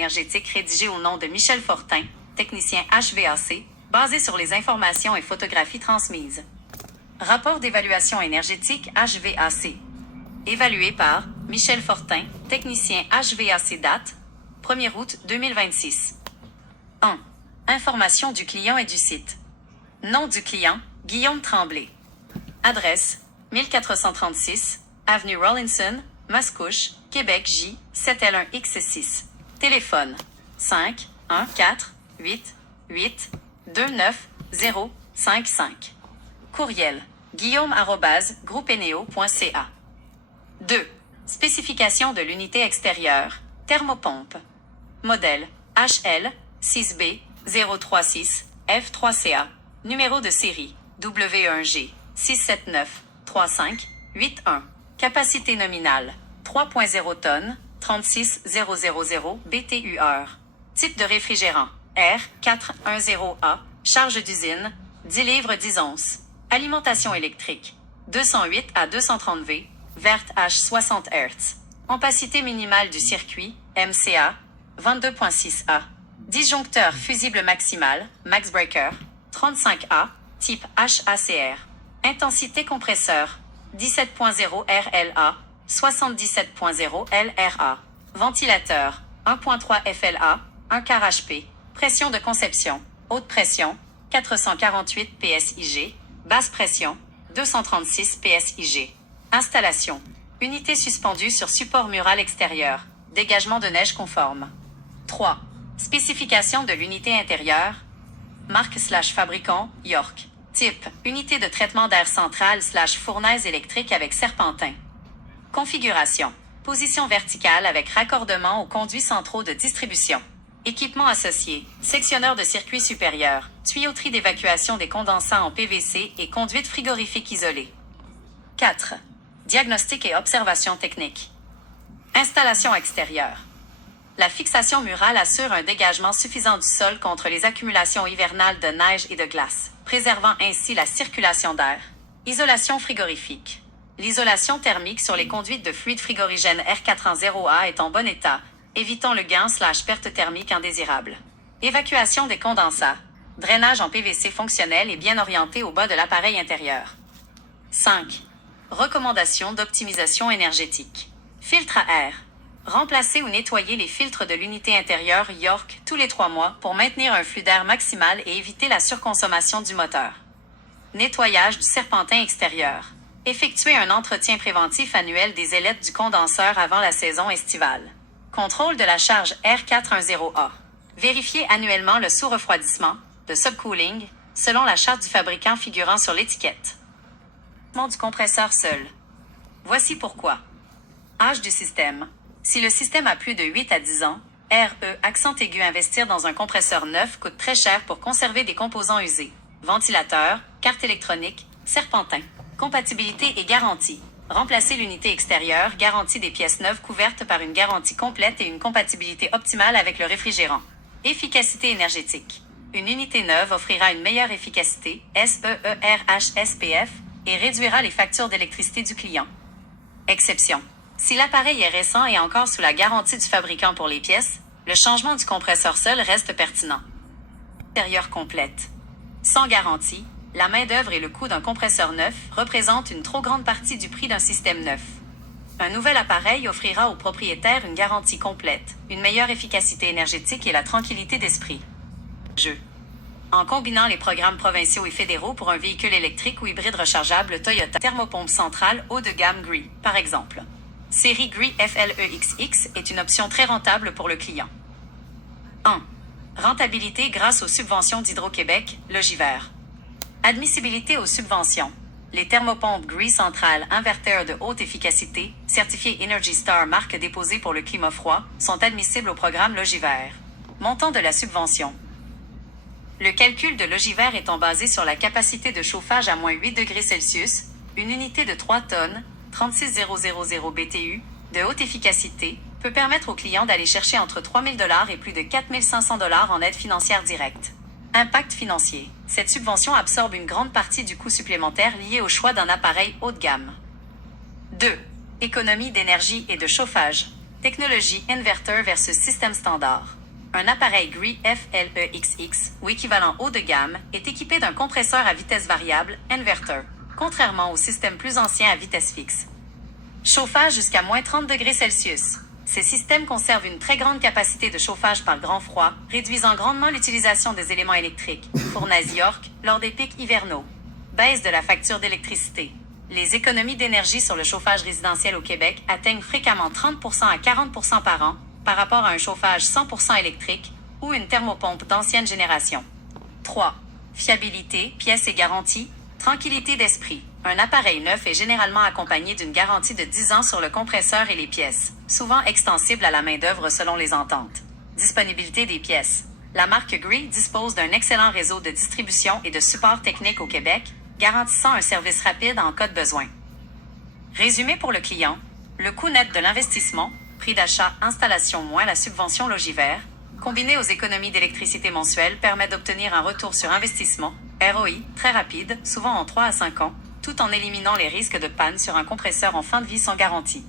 énergétique rédigé au nom de Michel Fortin, technicien HVAC, basé sur les informations et photographies transmises. Rapport d'évaluation énergétique HVAC. Évalué par Michel Fortin, technicien HVAC date 1er août 2026. 1. Information du client et du site. Nom du client, Guillaume Tremblay. Adresse, 1436, Avenue Rawlinson, Mascouche, Québec J, 7L1X6. Téléphone, 5 1 4 8 8 2 9 0 5 5. Courriel, guillaume@groupeneo.ca. 2. Spécification de l'unité extérieure, thermopompe. Modèle, HL, 6B, 036, F3CA. Numéro de série, W1G, 679 35 81. Capacité nominale, 3.0 tonnes, 36000 BTU/heure. Type de réfrigérant, R410A. Charge d'usine, 10 livres 10 onces. Alimentation électrique, 208 à 230 V, verte H 60 Hz. Ampacité minimale du circuit, MCA, 22.6A. Disjoncteur fusible maximal, Max Breaker, 35A, type HACR. Intensité compresseur, 17.0 RLA, 77.0 LRA. Ventilateur, 1.3 FLA, 1 quart HP. Pression de conception, haute pression, 448 PSIG. Basse pression, 236 PSIG. Installation, unité suspendue sur support mural extérieur. Dégagement de neige conforme. 3. Spécification de l'unité intérieure. Marque/fabricant, York. Type, unité de traitement d'air central/fournaise électrique avec serpentin. Configuration, position verticale avec raccordement aux conduits centraux de distribution. Équipement associé, sectionneur de circuit supérieur, tuyauterie d'évacuation des condensats en PVC et conduite frigorifique isolée. 4. Diagnostic et observation technique. Installation extérieure. La fixation murale assure un dégagement suffisant du sol contre les accumulations hivernales de neige et de glace, préservant ainsi la circulation d'air. Isolation frigorifique. L'isolation thermique sur les conduites de fluide frigorigène R410A est en bon état, évitant le gain/perte thermique indésirable. Évacuation des condensats. Drainage en PVC fonctionnel et bien orienté au bas de l'appareil intérieur. 5. Recommandations d'optimisation énergétique. Filtre à air. Remplacer ou nettoyer les filtres de l'unité intérieure York tous les 3 mois pour maintenir un flux d'air maximal et éviter la surconsommation du moteur. Nettoyage du serpentin extérieur. Effectuer un entretien préventif annuel des ailettes du condenseur avant la saison estivale. Contrôle de la charge R410A. Vérifier annuellement le sous-refroidissement, le subcooling, selon la charte du fabricant figurant sur l'étiquette. Du compresseur seul. Voici pourquoi. Âge du système. Si le système a plus de 8 à 10 ans, RE accent aigu investir dans un compresseur neuf coûte très cher pour conserver des composants usés. Ventilateur, carte électronique, serpentin. Compatibilité et garantie. Remplacer l'unité extérieure, garantie des pièces neuves couvertes par une garantie complète et une compatibilité optimale avec le réfrigérant. Efficacité énergétique. Une unité neuve offrira une meilleure efficacité, SEERH-SPF, et réduira les factures d'électricité du client. Exception. Si l'appareil est récent et encore sous la garantie du fabricant pour les pièces, le changement du compresseur seul reste pertinent. Intérieur complète. Sans garantie, la main-d'œuvre et le coût d'un compresseur neuf représentent une trop grande partie du prix d'un système neuf. Un nouvel appareil offrira au propriétaire une garantie complète, une meilleure efficacité énergétique et la tranquillité d'esprit. Jeu. En combinant les programmes provinciaux et fédéraux pour un véhicule électrique ou hybride rechargeable Toyota thermopompe centrale haut de gamme GREE, par exemple. Série GREE FLEXX est une option très rentable pour le client. 1. Rentabilité grâce aux subventions d'Hydro-Québec, Logiver. Admissibilité aux subventions. Les thermopompes GREE centrales inverteurs de haute efficacité, certifiées Energy Star marque déposée pour le climat froid, sont admissibles au programme Logiver. Montant de la subvention. Le calcul de Logiver étant basé sur la capacité de chauffage à moins 8 degrés Celsius, une unité de 3 tonnes, 36000 BTU, de haute efficacité, peut permettre au client d'aller chercher entre 3 000 $ et plus de 4 500 $ en aide financière directe. Impact financier. Cette subvention absorbe une grande partie du coût supplémentaire lié au choix d'un appareil haut de gamme. 2. Économie d'énergie et de chauffage. Technologie inverter versus système standard. Un appareil GRI FLEXX, ou équivalent haut de gamme, est équipé d'un compresseur à vitesse variable, inverter, contrairement au système plus ancien à vitesse fixe. Chauffage jusqu'à moins 30 degrés Celsius. Ces systèmes conservent une très grande capacité de chauffage par grand froid, réduisant grandement l'utilisation des éléments électriques, fournaise York, lors des pics hivernaux. Baisse de la facture d'électricité. Les économies d'énergie sur le chauffage résidentiel au Québec atteignent fréquemment 30% à 40% par an, par rapport à un chauffage 100% électrique ou une thermopompe d'ancienne génération. 3. Fiabilité, pièces et garanties, tranquillité d'esprit. Un appareil neuf est généralement accompagné d'une garantie de 10 ans sur le compresseur et les pièces, souvent extensible à la main-d'œuvre selon les ententes. Disponibilité des pièces. La marque GRI dispose d'un excellent réseau de distribution et de support technique au Québec, garantissant un service rapide en cas de besoin. Résumé pour le client, le coût net de l'investissement, prix d'achat, installation moins la subvention Logivert, combiné aux économies d'électricité mensuelles, permet d'obtenir un retour sur investissement, ROI, très rapide, souvent en 3 à 5 ans, tout en éliminant les risques de panne sur un compresseur en fin de vie sans garantie.